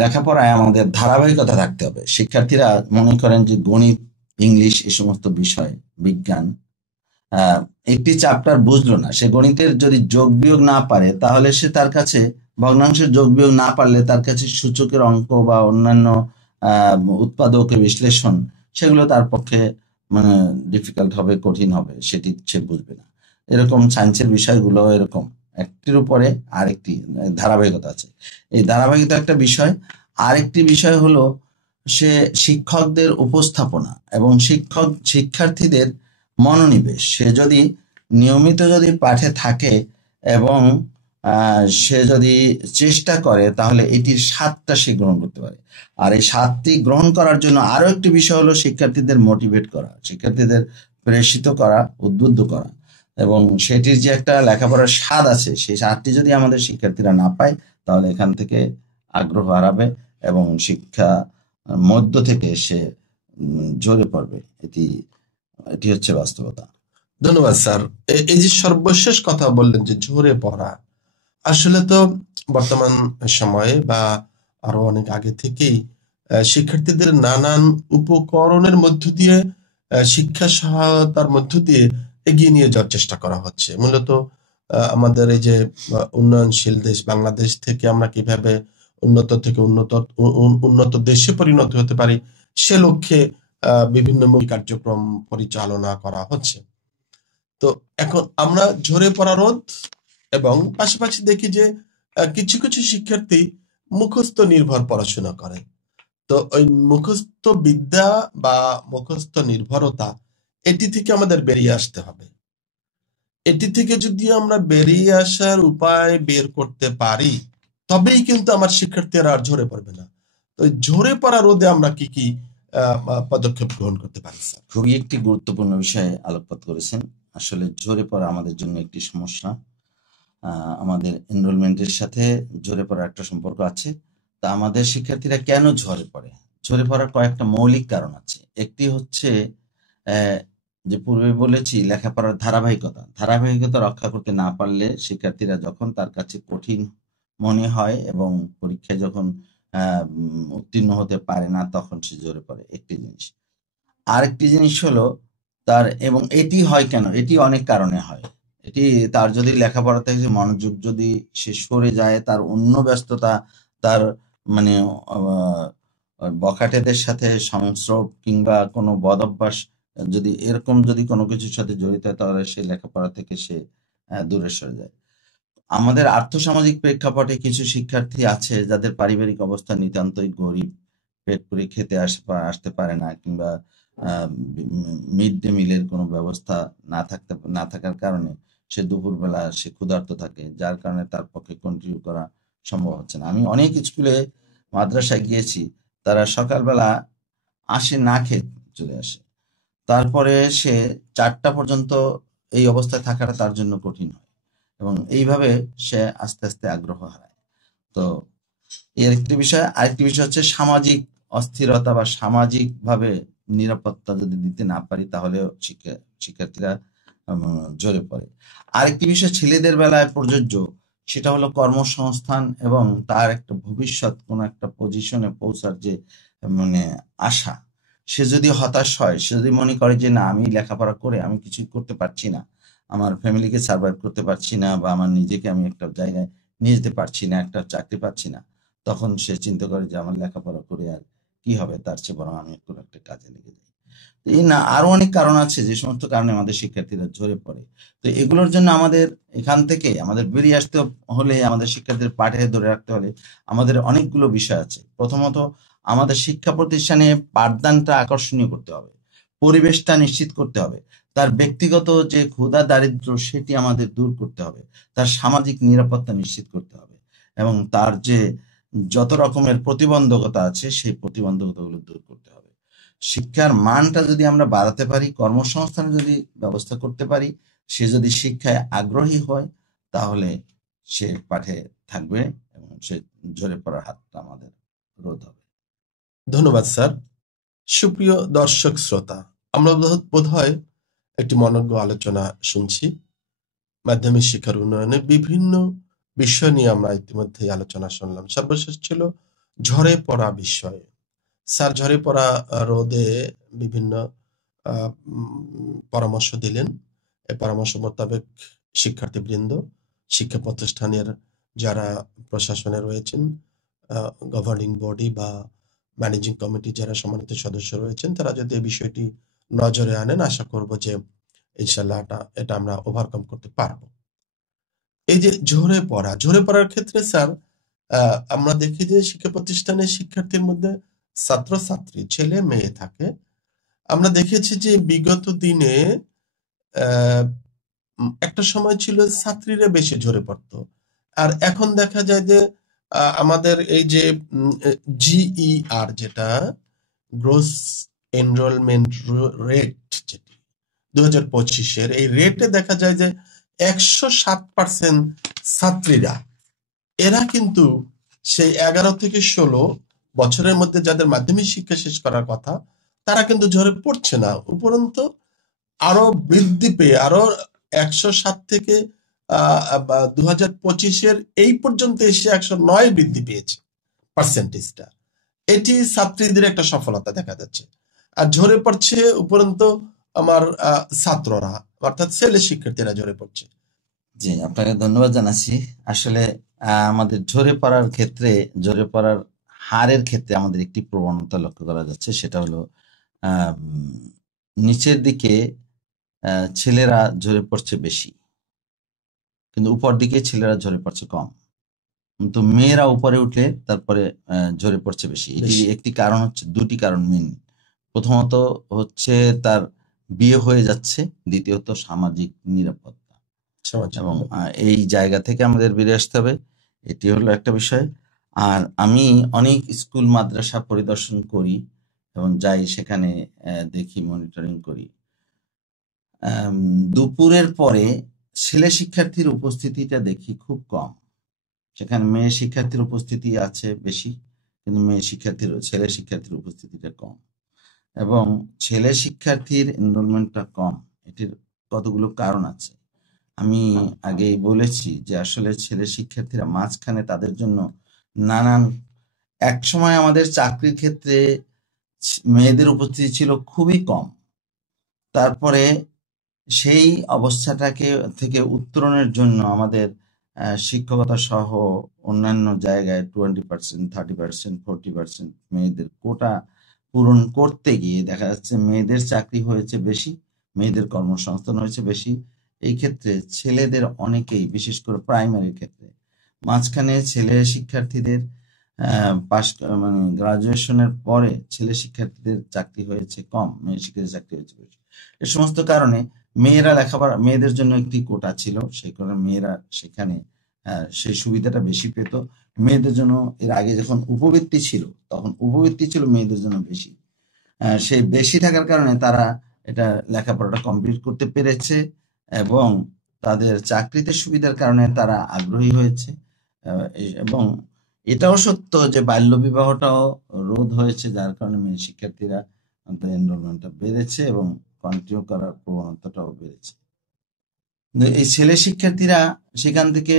লেখাপড়ায় আমাদের ধারাবাহিকতা থাকতে হবে। শিক্ষার্থীরা মনে করেন যে গণিত, ইংলিশ, এই সমস্ত বিষয়, বিজ্ঞান, একটি চ্যাপ্টার বুঝলো না, সে গণিতের যদি যোগ বিয়োগ না পারে, তাহলে সে তার কাছে ভগ্নাংশের যোগ বিয়োগ না পারলে তার কাছে সূচকের অঙ্ক বা অন্যান্য উৎপাদক বিশ্লেষণ, সেগুলো তার পক্ষে মানে ডিফিকাল্ট হবে, কঠিন হবে, সেটি সে বুঝবে না। এরকম সায়েন্সের বিষয়গুলো এরকম, একটির উপরে আরেকটি ধারাবাহিকতা আছে। এই ধারাবাহিকতা একটা বিষয়। আরেকটি বিষয় হলো সে শিক্ষকদের উপস্থাপনা এবং শিক্ষার্থীদের মনোনিবেশ। সে যদি নিয়মিত যদি পাঠে থাকে এবং সে যদি চেষ্টা করে, তাহলে এটির স্বাদটা সে গ্রহণ করতে পারে। আর এই স্বাদটি গ্রহণ করার জন্য আরো একটি বিষয় হলো শিক্ষার্থীদের মোটিভেট করা, শিক্ষার্থীদের প্রেরিত করা, উদ্বুদ্ধ করা। এবং সেটির যে একটা লেখাপড়ার স্বাদ আছে, সেই স্বাদটি যদি আমাদের শিক্ষার্থীরা না পায়, তাহলে এখান থেকে আগ্রহ হারাবে এবং শিক্ষা মধ্য থেকে সে ঝরে পড়বে। এটি এটি হচ্ছে বাস্তবতা। ধন্যবাদ স্যার। এই যে সর্বশেষ কথা বললেন যে ঝরে পড়া, আসলে তো বর্তমান সময়ে বা আরো অনেক আগে থেকেই শিক্ষার্থীদের নানান উপকরণের মধ্য দিয়ে, শিক্ষা সহায়তার মধ্য দিয়ে এগিয়ে নিয়ে যাওয়ার চেষ্টা করা হচ্ছে। মূলত আমাদের এই যে উন্নয়নশীল দেশ বাংলাদেশ থেকে আমরা কিভাবে উন্নত থেকে উন্নত দেশে পরিণত হতে পারি, সে লক্ষ্যে বিভিন্ন কার্যক্রম পরিচালনা করা হচ্ছে। তো এখন আমরা ঝরে পড়া রোধ এবং পাশাপাশি দেখি যে কিছু কিছু শিক্ষার্থী মুখস্থ নির্ভর পড়াশোনা করে। তো ওই মুখস্থ বিদ্যা বা মুখস্থ নির্ভরতা, এটি থেকে আমাদের বেরিয়ে আসতে হবে। এটি থেকে যদি আমরা বেরিয়ে আসার উপায় বের করতে পারি, তবেই কিন্তু আমার শিক্ষার্থীরা আর ঝরে পড়বে না। তো ঝরে পড়া রোধে আমরা কি কি পদক্ষেপ গ্রহণ করতে পারি স্যার? খুবই একটি গুরুত্বপূর্ণ বিষয়ে আলোকপাত করেছেন। আসলে ঝরে পড়া আমাদের জন্য একটি সমস্যা। আমাদের এনরোলমেন্টের সাথে ঝরে পড়ার একটা সম্পর্ক আছে। তা আমাদের শিক্ষার্থীরা কেন ঝরে পড়ে? ঝরে পড়ার কয়েকটা মৌলিক কারণ আছে। একটি হচ্ছে যে পূর্বে বলেছি, লেখাপড়ার ধারাবাহিকতা রক্ষা করতে না পারলে শিক্ষার্থীরা যখন তার কাছে কঠিন মনে হয় এবং পরীক্ষায় যখন উত্তীর্ণ হতে পারে না, তখন সে ঝরে পড়ে, একটি জিনিস। আরেকটি জিনিস হলো তার, এবং এটি হয় কেন, এটি অনেক কারণে হয়। এটি তার যদি লেখাপড়া থেকে মনোযোগ যদি সে সরে যায়, তার অন্য ব্যস্ততা, তার মানে বখাটেদের সাথে সংস্রব কিংবা কোনো বদ অভ্যাস, যদি এরকম যদি কোনো কিছুর সাথে জড়িত হয়, তাহলে সে লেখাপড়া থেকে সে দূরে সরে যায়। আমাদের আর্থসামাজিক প্রেক্ষাপটে কিছু শিক্ষার্থী আছে যাদের পারিবারিক অবস্থা নিতান্তই গরিব, পেট পুরে খেতে আসতে পারে না, কিংবা মিড ডে মিলের কোনো ব্যবস্থা না থাকার কারণে সে দুপুরবেলা সে ক্ষুধার্ত থাকে, যার কারণে তার পক্ষে কন্টিনিউ করা সম্ভব হচ্ছে না। আমি অনেক স্কুলে, মাদ্রাসায় গিয়েছি, তারা সকালবেলা আসে না খেয়ে চলে আসে, তারপরে সে 4টা পর্যন্ত এই অবস্থায় থাকাটা তার জন্য কঠিন হয় এবং এইভাবে সে আস্তে আস্তে আগ্রহ হারায়। তো এর একটি বিষয়। আরেকটি বিষয় হচ্ছে সামাজিক অস্থিরতা বা সামাজিক ভাবে নিরাপত্তা যদি দিতে না পারি, তাহলে শিক্ষার্থীরা ঝরে পড়ে। আরেকটি বিষয় ছেলেদের বেলায় প্রযোজ্য। সেটা হলো কর্মসংস্থান এবং তার একটা ভবিষ্যৎ কোনো একটা পজিশনে পৌঁছার যে মানে আশা। সে যদি হতাশ হয়, সে যদি মনে করে যে না, আমি লেখাপড়া করে আমি কিছুই করতে পারছি না, আমার ফ্যামিলিকে সার্ভাইভ করতে পারছি না, বা আমার নিজেকে আমি একটা জায়গায় নিয়ে যেতে পারছি না, একটা চাকরি পাচ্ছি না, তখন সে চিন্তা করে যে আমার লেখাপড়া করে আর কি হবে, তার চেয়ে বরং আমি কোনো একটা কাজে লেগে যাই। তো এই না, আরো অনেক কারণ আছে যে সমস্ত কারণে আমাদের শিক্ষার্থীরা ঝরে পড়ে। তো এগুলোর জন্য আমাদের এখান থেকে আমাদের বেরিয়ে আসতে হলে, আমাদের শিক্ষার্থীদের পাঠে ধরে রাখতে হলে আমাদের অনেকগুলো বিষয় আছে। প্রথমত, আমাদের শিক্ষা প্রতিষ্ঠানে পাঠদানটা আকর্ষণীয় করতে হবে, পরিবেশটা নিশ্চিত করতে হবে, তার ব্যক্তিগত যে ক্ষুধা দারিদ্র্য সেটি আমাদের দূর করতে হবে, তার সামাজিক নিরাপত্তা নিশ্চিত করতে হবে, এবং তার যে যত রকমের প্রতিবন্ধকতা আছে সেই প্রতিবন্ধকতাগুলো দূর করতে হবে। শিক্ষার মানটা যদি আমরা বাড়াতে পারি, কর্মসংস্থানের যদি ব্যবস্থা করতে পারি, সে যদি শিক্ষায় আগ্রহী হয়, তাহলে সে পাঠে থাকবে এবং সে ঝরে পড়ার হাতটা আমাদের রোধ হবে। ধন্যবাদ স্যার। সুপ্রিয় দর্শক শ্রোতা, আমরা বোধহয় একটি মনোজ্ঞ আলোচনা শুনছি। মাধ্যমিক শিক্ষার উন্নয়নে বিভিন্ন বিষয় নিয়ে আমরা ইতিমধ্যে আলোচনা শুনলাম। সর্বশেষ ছিল ঝরে পড়া বিষয়। স্যার ঝরে পড়া রোধে বিভিন্ন পরামর্শ দিলেন। এই পরামর্শ মোতাবেক শিক্ষার্থীবৃন্দ, শিক্ষা প্রতিষ্ঠানের যারা প্রশাসনে রয়েছেন, গভর্নিং বডি বা ম্যানেজিং কমিটি যারা সম্মানিত সদস্য রয়েছেন, তারা যদি এই বিষয়টি নজরে আনেন, আশা করব যে ইনশাল্লাহ এটা আমরা ওভারকাম করতে পারবো। এই যে ঝরে পড়ার ক্ষেত্রে স্যার, আমরা দেখি যে শিক্ষা প্রতিষ্ঠানে শিক্ষার্থীর মধ্যে ছাত্রছাত্রী ছেলে মেয়ে থাকে। আমরা দেখেছি যে বিগত দিনে একটা সময় ছিল ছাত্রীরা বেশি ঝরে পড়তো, আর এখন দেখা যায় যে আমাদের এই যে GER, যেটা গ্রোস এনরোলমেন্ট রেট, যেটি 2025-এর এই রেটে দেখা যায় যে 107% ছাত্রীরা, এরা কিন্তু সেই 11 থেকে 16 বছরের মধ্যে যাদের মাধ্যমিক শিক্ষা শেষ করার কথা, তারা কিন্তু ঝরে পড়ছে না, উপরন্তু আরো বৃদ্ধি পেয়ে আরো 107 থেকে 2025-এর এই পর্যন্ত এসে 109 বৃদ্ধি পেয়েছে পার্সেন্টেজটা। এটি ছাত্রীদের একটা সফলতা দেখা যাচ্ছে। আর ঝরে পড়ছে উপরন্তু আমার ছাত্ররা, অর্থাৎ ছেলে শিক্ষার্থীরা ঝরে পড়ছে। জি, আপনাকে ধন্যবাদ জানাচ্ছি। আসলে আমাদের ঝরে পড়ার ক্ষেত্রে, ঝরে পড়ার হারের ক্ষেত্রে আমাদের একটি প্রবণতা লক্ষ্য করা যাচ্ছে, সেটা হলো নিচের দিকে ছেলেরা ঝরে পড়ছে বেশি, কিন্তু উপর দিকে ছেলেরা ঝরে পড়ছে কম। কিন্তু মেয়েরা উপরে উঠলে তারপরে ঝরে পড়ছে বেশি। এটি একটি কারণ হচ্ছে, দুটি কারণ মেন। প্রথমত হচ্ছে তার বিয়ে হয়ে যাচ্ছে, দ্বিতীয়ত সামাজিক নিরাপত্তা, এবং এই জায়গা থেকে আমাদের বেরিয়ে আসতে হবে। এটি হলো একটা বিষয়। আর আমি অনেক স্কুল মাদ্রাসা পরিদর্শন করি এবং যাই, সেখানে দেখি, মনিটরিং করি। দুপুরের পরে ছেলে শিক্ষার্থীর উপস্থিতিটা দেখি খুব কম। সেখানে মেয়ে শিক্ষার্থীর উপস্থিতি আছে বেশি, কিন্তু ছেলে শিক্ষার্থীর উপস্থিতিটা কম, এবং ছেলে শিক্ষার্থীর এনরোলমেন্টটা কম। এটির কতগুলো কারণ আছে। আমি আগেই বলেছি যে আসলে ছেলে শিক্ষার্থীরা মাঝখানে তাদের জন্য নানান, এক সময় আমাদের চাকরির ক্ষেত্রে মেয়েদের উপস্থিতি ছিল খুবই কম। তারপরে সেই অবস্থাটাকে থেকে উত্তরণের জন্য আমাদের শিক্ষকতা সহ অন্যান্য জায়গায় 20%, 30%, 40% মেয়েদের কোটা পূরণ করতে গিয়ে দেখা যাচ্ছে মেয়েদের চাকরি হয়েছে বেশি, মেয়েদের কর্মসংস্থান হয়েছে বেশি। এই ক্ষেত্রে ছেলেদের অনেকেই, বিশেষ করে প্রাইমারির ক্ষেত্রে, মাঝখানে ছেলে শিক্ষার্থীদের পাশ মানে গ্রাজুয়েশনের পরে ছেলে শিক্ষার্থীদের চাকরি হয়েছে কম, মেয়ে শিক্ষার্থীদের চাকরি হয়েছে বেশি। এ সমস্ত কারণে মেয়েরা লেখাপড়া, মেয়েদের জন্য একটি কোটা ছিল, সেই কারণে মেয়েরা সেখানে সেই সুবিধাটা বেশি পেত। মেয়েদের জন্য এর আগে যখন উপবৃত্তি ছিল, তখন উপবৃত্তি ছিল মেয়েদের জন্য বেশি। সেই বেশি থাকার কারণে তারা এটা লেখাপড়াটা কমপ্লিট করতে পেরেছে, এবং তাদের চাকরিতে সুবিধার কারণে তারা আগ্রহী হয়েছে। এবং এটাও সত্য যে বাল্য বিবাহটাও রোধ হয়েছে, যার কারণে মেয়ে শিক্ষার্থীরা এনরোলমেন্টটা বেড়েছে এবং কন্টিনিউ করার প্রবণতাটাও বেড়েছে। এই ছেলে শিক্ষার্থীরা সেখান থেকে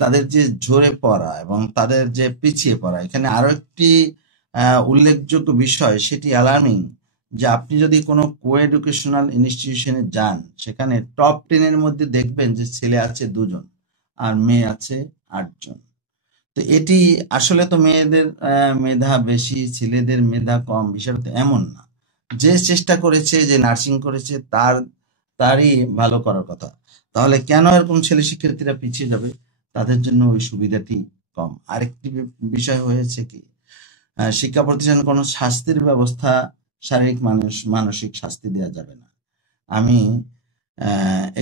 তাদের যে ঝরে পড়া এবং তাদের যে পিছিয়ে পড়া, এখানে আরো একটি উল্লেখযোগ্য বিষয়, সেটি অ্যালার্মিং, যে আপনি যদি কোনো কো এডুকেশনাল ইনস্টিটিউশনে যান, সেখানে টপ 10 এর মধ্যে দেখবেন যে ছেলে আছে 2 জন আর মেয়ে আছে 8 জন। তো এটি আসলে তো মেয়েদের মেধা বেশি, ছেলেদের মেধা কম, বিষয়টা তো এমন না। যে চেষ্টা করেছে, যে নার্সিং করেছে, তারই ভালো করার কথা। তাহলে কেন এরকম ছেলে শিক্ষার্থীরা পিছিয়ে যাবে? তাদের জন্য ওই সুবিধাটি কম। আরেকটি বিষয় হয়েছে কি, শিক্ষা প্রতিষ্ঠানে কোনো শাস্তির ব্যবস্থা, শারীরিক মানসিক শাস্তি দেওয়া যাবে না। আমি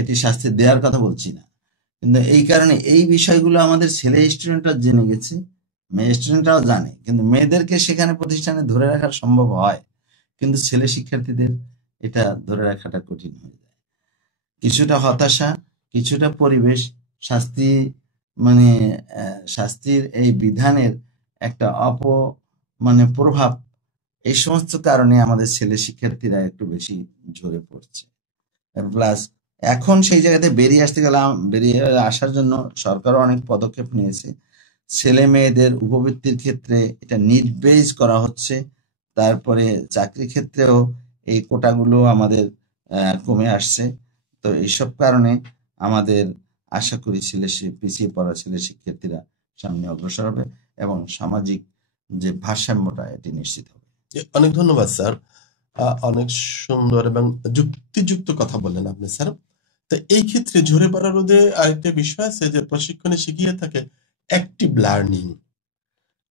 এটি শাস্তি দেওয়ার কথা বলছি না, কিন্তু এই কারণে এই বিষয়গুলো আমাদের ছেলে স্টুডেন্টরা জেনে গেছে, মেয়ে স্টুডেন্টরাও জানে, কিন্তু মেয়েদেরকে সেখানে প্রতিষ্ঠানে ধরে রাখা সম্ভব হয়, কিন্তু ছেলে শিক্ষার্থীদের এটা ধরে রাখাটা কঠিন হয়ে যায়। কিছুটা হতাশা, কিছুটা পরিবেশ, শাস্তি, মানে শাস্তির এই বিধানের একটা প্রভাব, এই সমস্ত কারণে আমাদের ছেলে শিক্ষার্থীরা একটু বেশি ঝরে পড়ছে। প্লাস এখন সেই জায়গাতে বেরিয়ে আসার জন্য সরকারও অনেক পদক্ষেপ নিয়েছে। ছেলে মেয়েদের উপবৃত্তির ক্ষেত্রে এটা নিড বেজ করা হচ্ছে। তারপরে চাকরি ক্ষেত্রেও এই কোটাগুলো আমাদের কমে আসছে। তো এইসব কারণে আমাদের আশা করি পিছিয়ে পড়া ছেলে শিক্ষার্থীরা সামনে অগ্রসর হবে এবং সামাজিক যে ভারসাম্যটা এটি নিশ্চিত হবে। অনেক ধন্যবাদ স্যার, অনেক সুন্দর এবং যুক্তিযুক্ত কথা বললেন আপনি স্যার। তো এই ক্ষেত্রে ঝরে পড়া রোধে আরেকটা বিষয় আছে যে প্রশিক্ষণে শিখিয়ে থাকে অ্যাক্টিভ লার্নিং।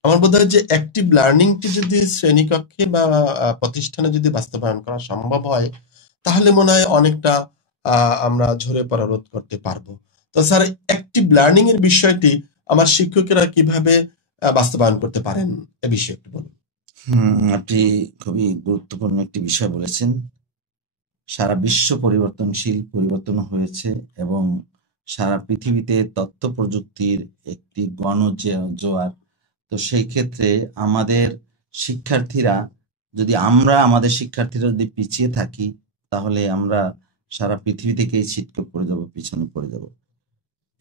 আমার বোধ হয় যে অ্যাক্টিভ লার্নিংটি যদি শ্রেণীকক্ষে বা প্রতিষ্ঠানে যদি বাস্তবায়ন করা সম্ভব হয়, তাহলে মনে হয় অনেকটা আমরা ঝরে পড়া রোধ করতে পারবো। তো স্যার, অ্যাক্টিভ লার্নিং এর বিষয়টি আমার শিক্ষকেরা কিভাবে বাস্তবায়ন করতে পারেন, এ বিষয়ে একটু বলুন। আপনি খুবই গুরুত্বপূর্ণ একটি বিষয় বলেছেন। সারা বিশ্ব পরিবর্তন হয়েছে এবং সারা পৃথিবীতে তথ্য প্রযুক্তির একটি জোয়ার। তো সেই ক্ষেত্রে আমাদের শিক্ষার্থীরা যদি পিছিয়ে থাকি, তাহলে আমরা সারা পৃথিবী থেকেই ছিটকে পড়ে যাব, পিছনে পড়ে যাব।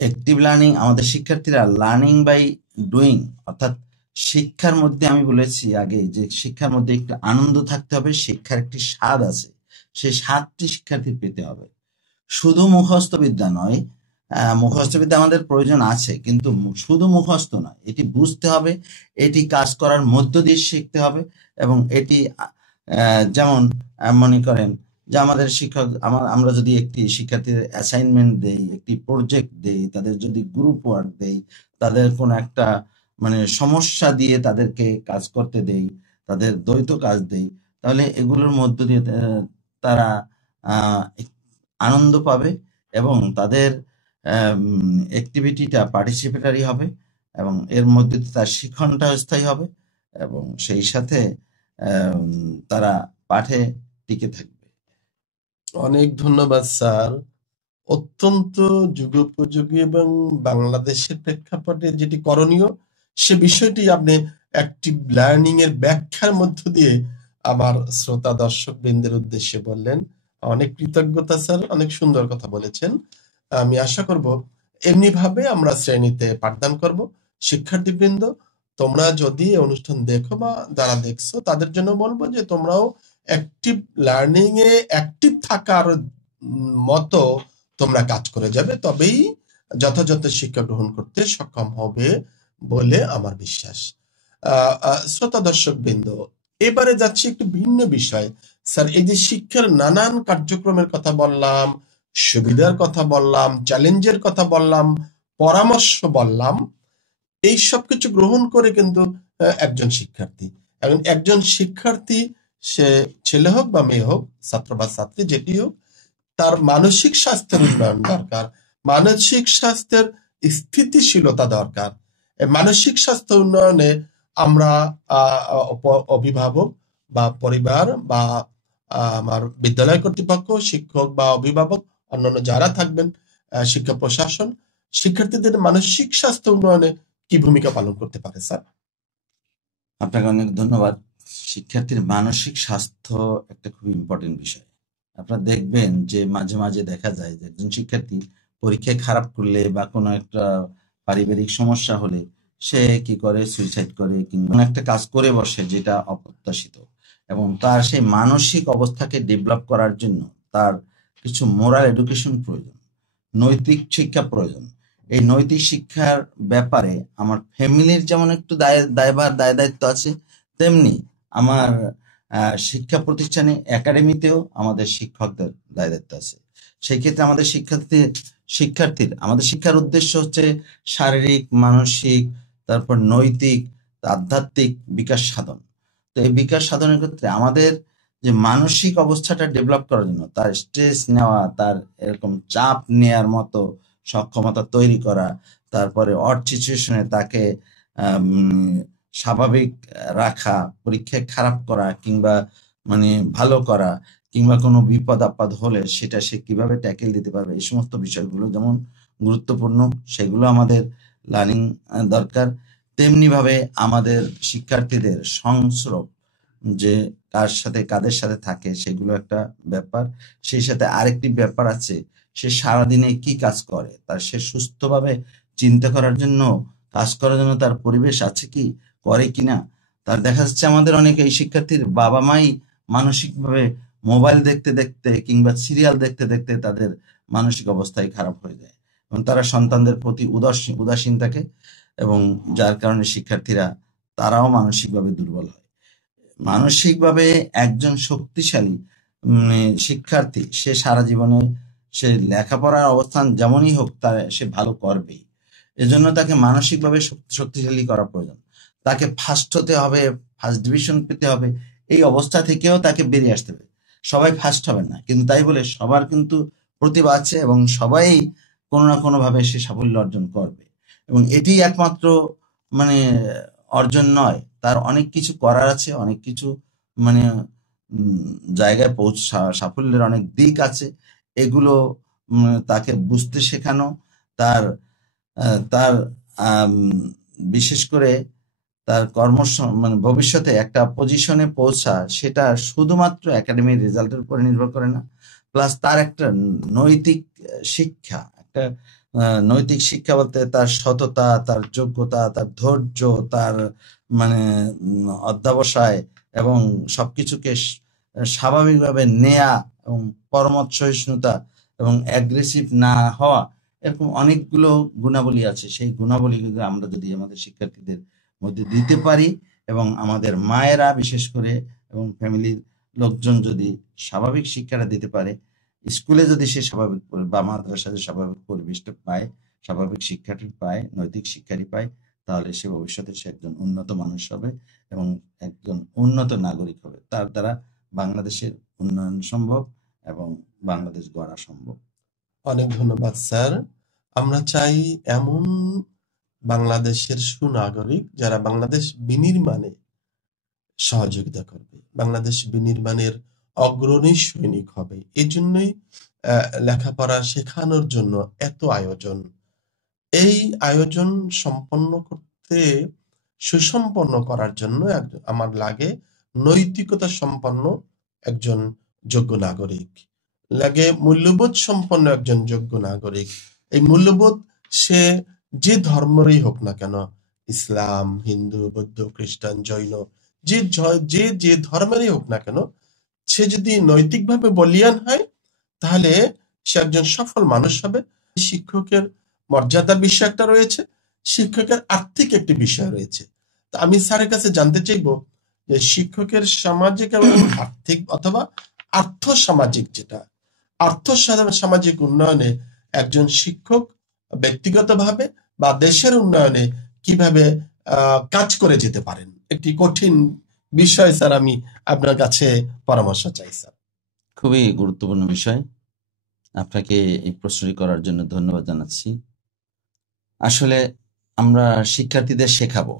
অ্যাক্টিভ লার্নিং, আমাদের শিক্ষার্থীরা লার্নিং বাই ডুইং, অর্থাৎ শিক্ষার মধ্যে, আমি বলেছি আগে যে শিক্ষার মধ্যে একটু আনন্দ থাকতে হবে, শিক্ষার একটি স্বাদ আছে, সেই স্বাদটি শিক্ষার্থীর পেতে হবে। শুধু মুখস্থ বিদ্যা নয়, মুখস্থ বিদ্যা আমাদের প্রয়োজন আছে, কিন্তু শুধু মুখস্থ নয়, এটি বুঝতে হবে, এটি কাজ করার মধ্য দিয়ে শিখতে হবে। এবং এটি যেমন মনে করেন যে আমাদের আমরা যদি একটি শিক্ষার্থীদের অ্যাসাইনমেন্ট দেই, একটি প্রজেক্ট দেই, তাদের যদি গ্রুপ ওয়ার্ক দেই, তাদের কোনো একটা সমস্যা দিয়ে তাদেরকে কাজ করতে দেই, তাদের দ্বৈত কাজ দেই, তাহলে এগুলোর মধ্য দিয়ে তারা আনন্দ পাবে এবং তাদের অ্যাক্টিভিটিটা পার্টিসিপেটারি হবে এবং এর মধ্যে তার শিক্ষণটা স্থায়ী হবে এবং সেই সাথে তারা পাঠে টিকে থাকবে। অনেক ধন্যবাদ স্যার। অত্যন্ত যুগোপযোগী এবং বাংলাদেশের প্রেক্ষাপটে যেটি করণীয় সে বিষয়টি আপনি অ্যাক্টিভ লার্নিং এর ব্যাখ্যার মধ্য দিয়ে আমার শ্রোতা দর্শক বৃন্দের উদ্দেশ্যে বললেন। অনেক কৃতজ্ঞতা স্যার, অনেক সুন্দর কথা বলেছেন। আমি আশা করব এমনি ভাবে আমরা শ্রেণীতে পাঠদান করব। শিক্ষার্থীবৃন্দ, তোমরা যদি অনুষ্ঠান দেখো বা যারা দেখছো তাদের জন্য বলবো যে তোমরাও অ্যাক্টিভ লার্নিং এ অ্যাক্টিভ থাকার মতো তোমরা কাজ করে যাবে, তবেই যথাযথ শিক্ষা গ্রহণ করতে সক্ষম হবে বলে আমার বিশ্বাস। শ্রোতা দর্শক বৃন্দ, এবারে যাচ্ছি একটু ভিন্ন বিষয়। স্যার, এই যে শিক্ষার নানান কার্যক্রমের কথা বললাম, সুবিধার কথা বললাম, চ্যালেঞ্জের কথা বললাম, পরামর্শ বললাম, এই সব কিছু গ্রহণ করে কিন্তু একজন শিক্ষার্থী, সে ছেলে হোক বা মেয়ে হোক, ছাত্র বা ছাত্রী যেটি হোক, তার মানসিক স্বাস্থ্যের উন্নয়ন দরকার, মানসিক স্বাস্থ্যের স্থিতিশীলতা দরকার। মানসিক স্বাস্থ্য উন্নয়নে আমরা অভিভাবক বা পরিবার বা আমার বিদ্যালয় কর্তৃপক্ষ, শিক্ষক বা অভিভাবক, অন্যান্য যারা থাকবেন, শিক্ষা প্রশাসন, শিক্ষার্থীদের মানসিক স্বাস্থ্য উন্নয়নে কি ভূমিকা পালন করতে পারে স্যার? আপনাকে অনেক ধন্যবাদ। শিক্ষার্থীর মানসিক স্বাস্থ্য একটা খুব ইম্পর্টেন্ট বিষয়। আপনারা দেখবেন যে মাঝে মাঝে দেখা যায় যে একজন শিক্ষার্থী পরীক্ষায় খারাপ করলে বা কোনো একটা পারিবারিক সমস্যা হলে সে কি করে, সুইসাইড করে কিংবা কোনো একটা কাজ করে বসে যেটা অপ্রত্যাশিত, এবং তার সেই মানসিক অবস্থাকে ডেভেলপ করার জন্য তার কিছু মোরাল এডুকেশন প্রয়োজন, নৈতিক শিক্ষা প্রয়োজন। এই নৈতিক শিক্ষার ব্যাপারে আমার ফ্যামিলির যেমন একটু দায়ভার দায় দায়িত্ব আছে, তেমনি আমার শিক্ষা প্রতিষ্ঠানে একাডেমিতেও আমাদের শিক্ষকদের দায় দায়িত্ব আছে। সেই ক্ষেত্রে আমাদের শিক্ষার্থীর আমাদের শিক্ষার উদ্দেশ্য হচ্ছে শারীরিক, মানসিক, তারপর নৈতিক, আধ্যাত্মিক বিকাশ সাধন। তো এই বিকাশ সাধনের ক্ষেত্রে আমাদের যে মানসিক অবস্থাটা ডেভেলপ করার জন্য তার স্ট্রেস নেওয়া, তার এরকম চাপ নেয়ার মতো সক্ষমতা তৈরি করা, তারপরে অড সিচুয়েশনে তাকে স্বাভাবিক রাখা, পরীক্ষায় খারাপ করা কিংবা মানে ভালো করা, কিংবা কোনো বিপদ আপদ হলে সেটা সে কিভাবে ট্যাকেল দিতে পারবে, এই সমস্ত বিষয়গুলো যেমন গুরুত্বপূর্ণ, সেগুলো আমাদের লার্নিং দরকার। তেমনি ভাবে আমাদের শিক্ষার্থীদের সংস্রব যে কাদের সাথে থাকে সেগুলো একটা ব্যাপার। সেই সাথে আরেকটি ব্যাপার আছে, সে সারাদিনে কি কাজ করে, তার সে সুস্থভাবে চিন্তা করার জন্য, কাজ করার জন্য তার পরিবেশ আছে কি, করে কিনা। তার দেখা যাচ্ছে আমাদের অনেক এই শিক্ষার্থীর বাবা মাই মানসিকভাবে মোবাইল দেখতে দেখতে কিংবা সিরিয়াল দেখতে দেখতে তাদের মানসিক অবস্থায় খারাপ হয়ে যায়, এবং তারা সন্তানদের প্রতি উদাসীন থাকে, এবং যার কারণে শিক্ষার্থীরা তারাও মানসিকভাবে দুর্বল হয়। মানসিকভাবে একজন শক্তিশালী শিক্ষার্থী সে সারা জীবনে সে লেখাপড়ার অবস্থান যেমনই হোক তার সে ভালো করবেই। এজন্য তাকে মানসিকভাবে শক্তিশালী করা প্রয়োজন। তাকে ফার্স্ট হতে হবে, ফার্স্ট ডিভিশন পেতে হবে, এই অবস্থা থেকেও তাকে বেরিয়ে আসতে হবে। সবাই ফার্স্ট হবে না, কিন্তু তাই বলে সবার কিন্তু প্রতিভা আছে এবং সবাই কোনো না কোনো ভাবে সে সাফল্য অর্জন করবে, এবং এটি একমাত্র মানে অর্জন নয়, তার অনেক কিছু করার আছে, অনেক কিছু মানে জায়গায় সাফল্যের অনেক দিক আছে। এগুলো তাকে বুঝতে শেখানো, তার তার বিশেষ করে তার মানে ভবিষ্যতে একটা পজিশনে পৌঁছা, সেটা শুধুমাত্র একাডেমিক রেজাল্টের উপরে নির্ভর করে না, প্লাস তার একটা নৈতিক শিক্ষা, একটা নৈতিক শিক্ষা বলতে তার সততা, তার যোগ্যতা, তার ধৈর্য, তার মানে অধ্যবসায় এবং সবকিছুকে স্বাভাবিকভাবে নেয়া এবং পরমত সহিষ্ণুতা এবং অ্যাগ্রেসিভ না হওয়া, এরকম অনেকগুলো গুণাবলী আছে। সেই গুণাবলীগুলো আমরা যদি আমাদের শিক্ষার্থীদের মধ্যে দিতে পারি, এবং আমাদের মায়েরা বিশেষ করে এবং ফ্যামিলির লোকজন যদি স্বাভাবিক শিক্ষাটা দিতে পারে, স্কুলে যদি সে স্বাভাবিক বা মাদ্রাসায় স্বাভাবিক পরিবেশটা পায়, স্বাভাবিক শিক্ষাটা পায়, নৈতিক শিক্ষাটি পায়, তাহলে সে ভবিষ্যতে সে একজন উন্নত মানুষ হবে এবং একজন উন্নত নাগরিক হবে। তার দ্বারা বাংলাদেশের উন্নয়ন সম্ভব এবং বাংলাদেশ গড়া সম্ভব। অনেক ধন্যবাদ স্যার। আমরা চাই এমন বাংলাদেশের সুনাগরিক যারা বাংলাদেশ বিনির্মাণে সহযোগিতা করবে, বাংলাদেশ বিনির্মাণের অগ্রণী সৈনিক হবে। এই জন্যই লেখাপড়া শেখানোর জন্য এত আয়োজন। এই আয়োজন সম্পন্ন করতে, সুসম্পন্ন করার জন্য আমার লাগে নৈতিকতা সম্পন্ন একজন যোগ্য নাগরিক, লাগে মূল্যবোধ সম্পন্ন একজন যোগ্য নাগরিক। এই মূল্যবোধ সে যে ধর্মেরই হোক না কেন, ইসলাম, হিন্দু, বৌদ্ধ, খ্রিস্টান, জৈন, যে ধর্মেরই হোক না কেন, সে যদি নৈতিকভাবে বলিয়ান হয় তাহলে সে একজন সফল মানুষ হবে। শিক্ষকের মর্যাদার বিষয় একটা রয়েছে, শিক্ষকের আর্থিক একটি বিষয় রয়েছে। তো আমি স্যারের কাছে জানতে চাইবো যে শিক্ষকের সামাজিক এবং আর্থিক অথবা আর্থ সামাজিক, যেটা আর্থ সামাজিক উন্নয়নে একজন শিক্ষক ব্যক্তিগতভাবে বা দেশের উন্নয়নে কিভাবে কাজ করে যেতে পারেন, একটি কঠিন বিষয় স্যার। আমি আপনার কাছে পরামর্শ চাই স্যার। খুবই গুরুত্বপূর্ণ বিষয়, আপনাকে এই প্রশ্নটি করার জন্য ধন্যবাদ জানাচ্ছি। আসলে আমরা শিক্ষার্থীদের শেখাবো,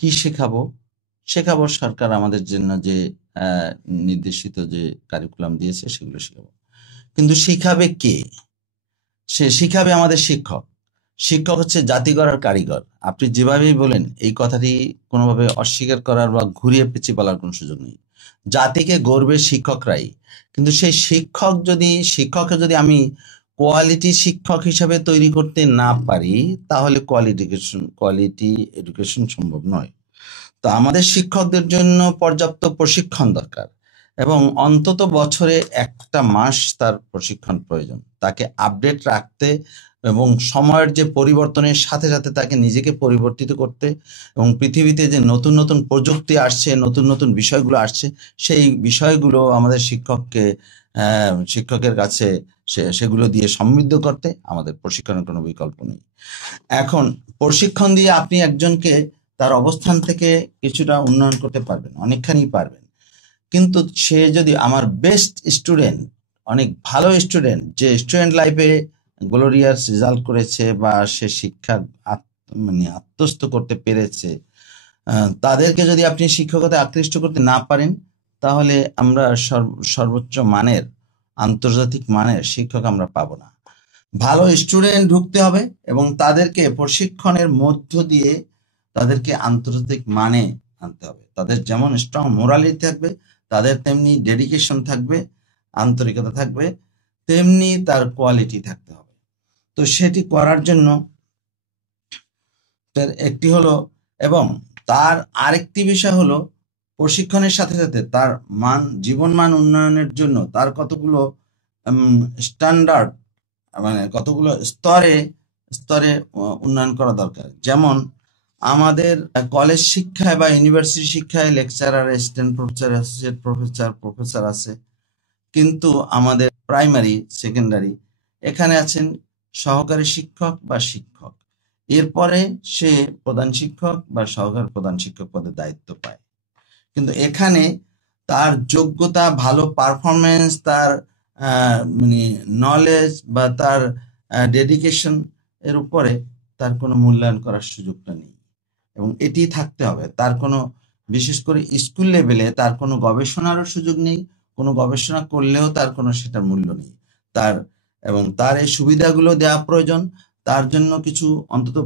কি শেখাবো? শেখাবো সরকার আমাদের জন্য যে নির্দেশিত যে কারিকুলাম দিয়েছে সেগুলো শেখাবো, কিন্তু শিখাবে কে? সে শিখাবে আমাদের শিক্ষক। শিক্ষক হচ্ছে জাতি গড়ার কারিগর। আপনি যেভাবেই বলেন এই কথাটি কোনোভাবে অস্বীকার করার বা ঘুরিয়ে পেঁচিয়ে বলার কোনো সুযোগ নেই। জাতিকে গড়বে শিক্ষকরাই, কিন্তু সেই শিক্ষককে যদি আমি কোয়ালিটি শিক্ষক হিসাবে তৈরি করতে না পারি, তাহলে কোয়ালিটি এডুকেশন সম্ভব নয়। তো আমাদের শিক্ষকদের জন্য পর্যাপ্ত প্রশিক্ষণ দরকার, এবং অন্তত বছরে 1টা মাস তার প্রশিক্ষণ প্রয়োজন, তাকে আপডেট রাখতে এবং সময়ের যে পরিবর্তনের সাথে সাথে তাকে নিজেকে পরিবর্তিত করতে, এবং পৃথিবীতে যে নতুন নতুন প্রযুক্তি আসছে, নতুন নতুন বিষয়গুলো আসছে, সেই বিষয়গুলো আমাদের শিক্ষকের কাছে সেগুলো দিয়ে সমৃদ্ধ করতে আমাদের প্রশিক্ষণের কোনো বিকল্প নেই। এখন প্রশিক্ষণ দিয়ে আপনি একজনকে তার অবস্থান থেকে কিছুটা উন্নয়ন করতে পারবেন, অনেকখানি পারবেন, কিন্তু সে যদি আমার বেস্ট স্টুডেন্ট, অনেক ভালো স্টুডেন্ট, যে স্টুডেন্ট লাইফে গ্লোরিয়াস রেজাল্ট করেছে বা সে শিক্ষা মানে আত্মস্থ করতে পেরেছে, তাদেরকে যদি আপনি শিক্ষকতায় আকৃষ্ট করতে না পারেন, তাহলে আমরা সর্বোচ্চ মানের, আন্তর্জাতিক মানের শিক্ষক আমরা পাবো না। ভালো স্টুডেন্ট ঢুকতে হবে এবং তাদেরকে প্রশিক্ষণের মধ্য দিয়ে তাদেরকে আন্তর্জাতিক মানে আনতে হবে। তাদের যেমন স্ট্রং মোরালিটি থাকবে, তাদের তেমনি ডেডিকেশন থাকবে, আন্তরিকতা থাকবে, তেমনি তার কোয়ালিটি থাকতে হবে। তো সেটি করার জন্য একটি হলো, এবং তার আরেকটি বিষয় হলো প্রশিক্ষণের সাথে সাথে তার জীবনমান উন্নয়নের জন্য তার কতগুলো স্ট্যান্ডার্ড, মানে কতগুলো স্তরে স্তরে উন্নয়ন করা দরকার। যেমন আমাদের কলেজ শিক্ষায় বা ইউনিভার্সিটি শিক্ষায় lecturer, assistant professor, associate professor আছে, কিন্তু আমাদের প্রাইমারি, সেকেন্ডারি এখানে আছেন সহকারী শিক্ষক বা শিক্ষক, এরপরে সে প্রধান শিক্ষক বা সহকারী প্রধান শিক্ষক পদে দায়িত্ব পায়। কিন্তু এখানে তার যোগ্যতা, ভালো পারফরমেন্স, তার মানে নলেজ বা তার ডেডিকেশন এর উপরে তার কোনো মূল্যায়ন করার সুযোগটা নেই, এবং এটি থাকতে হবে। তার কোনো, বিশেষ করে স্কুল লেভেলে তার কোনো গবেষণারও সুযোগ নেই, কোনো গবেষণা করলেও তার কোনো সেটা মূল্য নেই। তার এই সুবিধাগুলো দেওয়া প্রয়োজন। তার জন্য কিছু অন্তত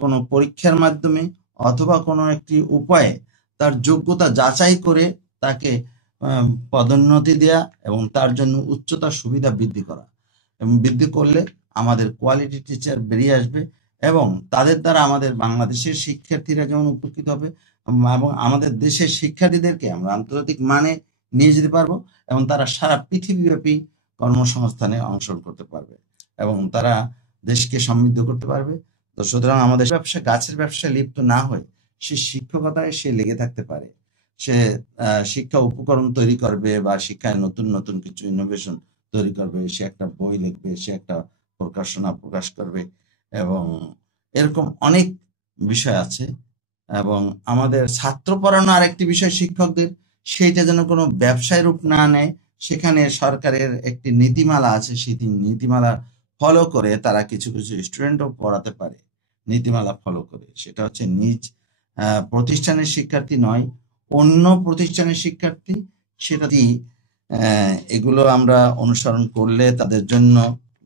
কোনো পরীক্ষার মাধ্যমে অথবা কোনো একটি উপায়ে তার যোগ্যতা যাচাই করে তাকে পদোন্নতি দেয়া এবং তার জন্য উচ্চতার সুবিধা বৃদ্ধি করা, এবং বৃদ্ধি করলে আমাদের কোয়ালিটি টিচার বেরিয়ে আসবে, এবং তাদের দ্বারা আমাদের বাংলাদেশের শিক্ষার্থীরা যেমন উপকৃত হবে, এবং আমাদের দেশের শিক্ষার্থীদেরকে আমরা আন্তর্জাতিক মানে নিয়ে যেতে পারবো, এবং তারা সারা পৃথিবীব্যাপী কর্মসংস্থানে অংশগ্রহণ করতে পারবে এবং তারা দেশকে সমৃদ্ধ করতে পারবে। তো সুতরাং আমাদের গাছের ব্যবসায় লিপ্ত না হয়ে সে শিক্ষকতায় সে লেগে থাকতে পারে। সে শিক্ষা উপকরণ তৈরি করবে বা শিক্ষায় নতুন নতুন কিছু ইনোভেশন তৈরি করবে, সে একটা বই লিখবে, সে একটা প্রকাশনা প্রকাশ করবে, এবং এরকম অনেক বিষয় আছে। এবং আমাদের ছাত্র পড়ানো আরেকটি বিষয় শিক্ষকদের, সেইটা যেন কোনো ব্যবসায় রূপ না নেয়। সেখানে সরকারের একটি নীতিমালা আছে, সেই নীতিমালা ফলো করে তারা কিছু কিছু স্টুডেন্টও পড়াতে পারে, নীতিমালা ফলো করে। সেটা হচ্ছে নিজ প্রতিষ্ঠানের শিক্ষার্থী নয়, অন্য প্রতিষ্ঠানের শিক্ষার্থী। সেটা এগুলো আমরা অনুসরণ করলে তাদের জন্য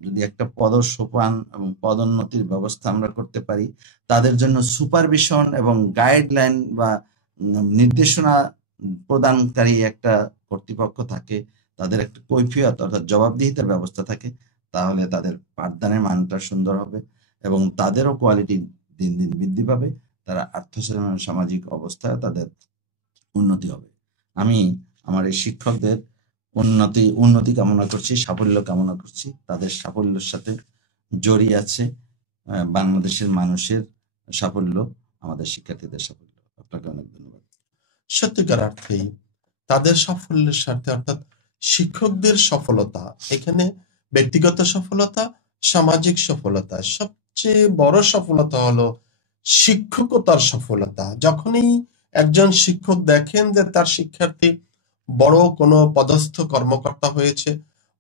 যদি একটা পদসোপান এবং পদোন্নতির ব্যবস্থা আমরা করতে পারি, তাদের জন্য সুপারভিশন এবং গাইডলাইন বা নির্দেশনা প্রদানকারী একটা কর্তৃপক্ষ থাকে, তাদের একটা কৈফিয়ত অর্থাৎ জবাবদিহিতার ব্যবস্থা থাকে, তাহলে তাদের পাঠদানের মানটা সুন্দর হবে এবং তাদেরও কোয়ালিটি দিন দিন বৃদ্ধি পাবে, তারা সামাজিক অবস্থায় তাদের উন্নতি হবে। আমি আমার এই শিক্ষকদের উন্নতি কামনা করছি, সাফল্য কামনা করছি। তাদের সাফল্যের সাথে জড়িয়ে আছে বাংলাদেশের মানুষের সাফল্য, আমাদের শিক্ষার্থীদের সাফল্য। আপনাকে অনেক ধন্যবাদ। সত্যিকার অর্থেই তাদের সাফল্যের সাথে, অর্থাৎ শিক্ষকদের সফলতা, এখানে ব্যক্তিগত সফলতা, সামাজিক সফলতা, সবচেয়ে বড় সফলতা হলো শিক্ষকতার সফলতা। যখনই একজন শিক্ষক দেখেন যে তার শিক্ষার্থী বড় কোনো পদস্থ কর্মকর্তা হয়েছে,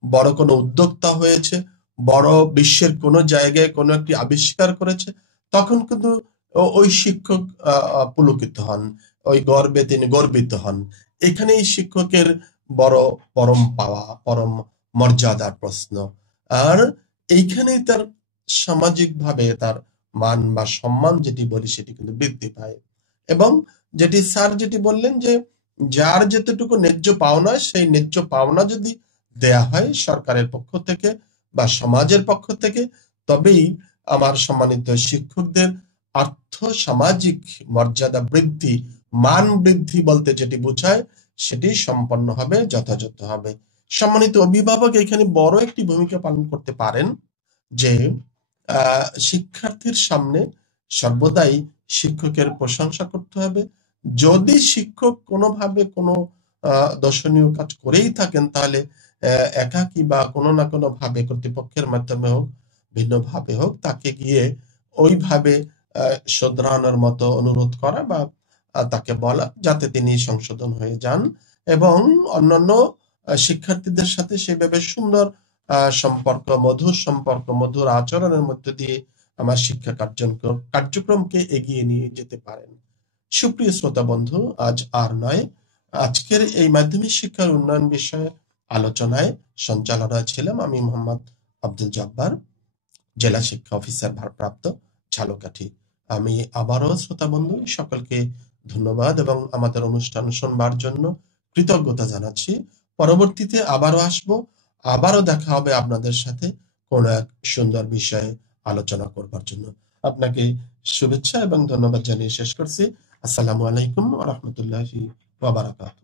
বড় কোনো উদ্যোক্তা হয়েছে, বড় বিশ্বের কোনো জায়গায় কোনো একটি আবিষ্কার করেছে, তখন কিন্তু ওই শিক্ষক পুলকিত হন, ওই গর্বে তিনি গর্বিত হন। এখানেই শিক্ষকের বড় পরম পাওয়া, পরম মর্যাদার প্রশ্ন। আর এইখানেই তার সামাজিকভাবে তার মান বা সম্মান যেটি বলি সেটি কিন্তু বৃদ্ধি পায়। এবং যেটি স্যার যেটি বললেন যে যার যেতটুকু ন্যায্য পাওনা, সেই ন্যায্য পাওনা যদি দেয়া হয় সরকারের পক্ষ থেকে বা সমাজের পক্ষ থেকে, তবেই আমার সম্মানিত শিক্ষকদের আর্থ সামাজিক মর্যাদা বৃদ্ধি, মান বৃদ্ধি বলতে যেটি বোঝায় সেটি সম্পন্ন হবে, যথাযথ হবে। সম্মানিত অভিভাবক এখানে বড় একটি ভূমিকা পালন করতে পারেন, যে শিক্ষার্থীর সামনে সর্বদাই শিক্ষকের প্রশংসা করতে হবে। যদি শিক্ষক কোনোভাবে কোনো দর্শনীয় কাজ করেই থাকেন, তাহলে একাকী বা কোনো না কোনো ভাবে কর্তৃপক্ষের মাধ্যমে হোক, ভিন্নভাবে হোক, তাকে গিয়ে ওইভাবে শোধরানোর মতো অনুরোধ করা বা তাকে বলা, যাতে তিনি সংশোধন হয়ে যান এবং অন্যান্য শিক্ষার্থীদের সাথে সেভাবে সুন্দর সম্পর্ক, মধুর সম্পর্ক, মধুর আচরণের মধ্যে দিয়ে আমার শিক্ষা কার্যক্রমকে এগিয়ে নিয়ে যেতে পারেন। সুপ্রিয় শ্রোতা বন্ধু, আজ আর নয়, আজকের এই মাধ্যমিক শিক্ষার উন্নয়ন বিষয়ে আলোচনায় সঞ্চালনায় ছিলাম আমি, মোহাম্মদ আব্দুল জব্বার, জেলা শিক্ষা অফিসার ভারপ্রাপ্ত, ঝালকাঠি। আমি আবারও শ্রোতা বন্ধু সকলকে ধন্যবাদ এবং আমাদের অনুষ্ঠান শুনবার জন্য কৃতজ্ঞতা জানাচ্ছি। পরবর্তীতে আবারও আসবো, আবারও দেখা হবে আপনাদের সাথে কোনো এক সুন্দর বিষয়ে আলোচনা করবার জন্য। আপনাকে শুভেচ্ছা এবং ধন্যবাদ জানিয়ে শেষ করছি। আসসালামু আলাইকুম ওয়া রাহমাতুল্লাহি ওয়া বারাকাতুহু।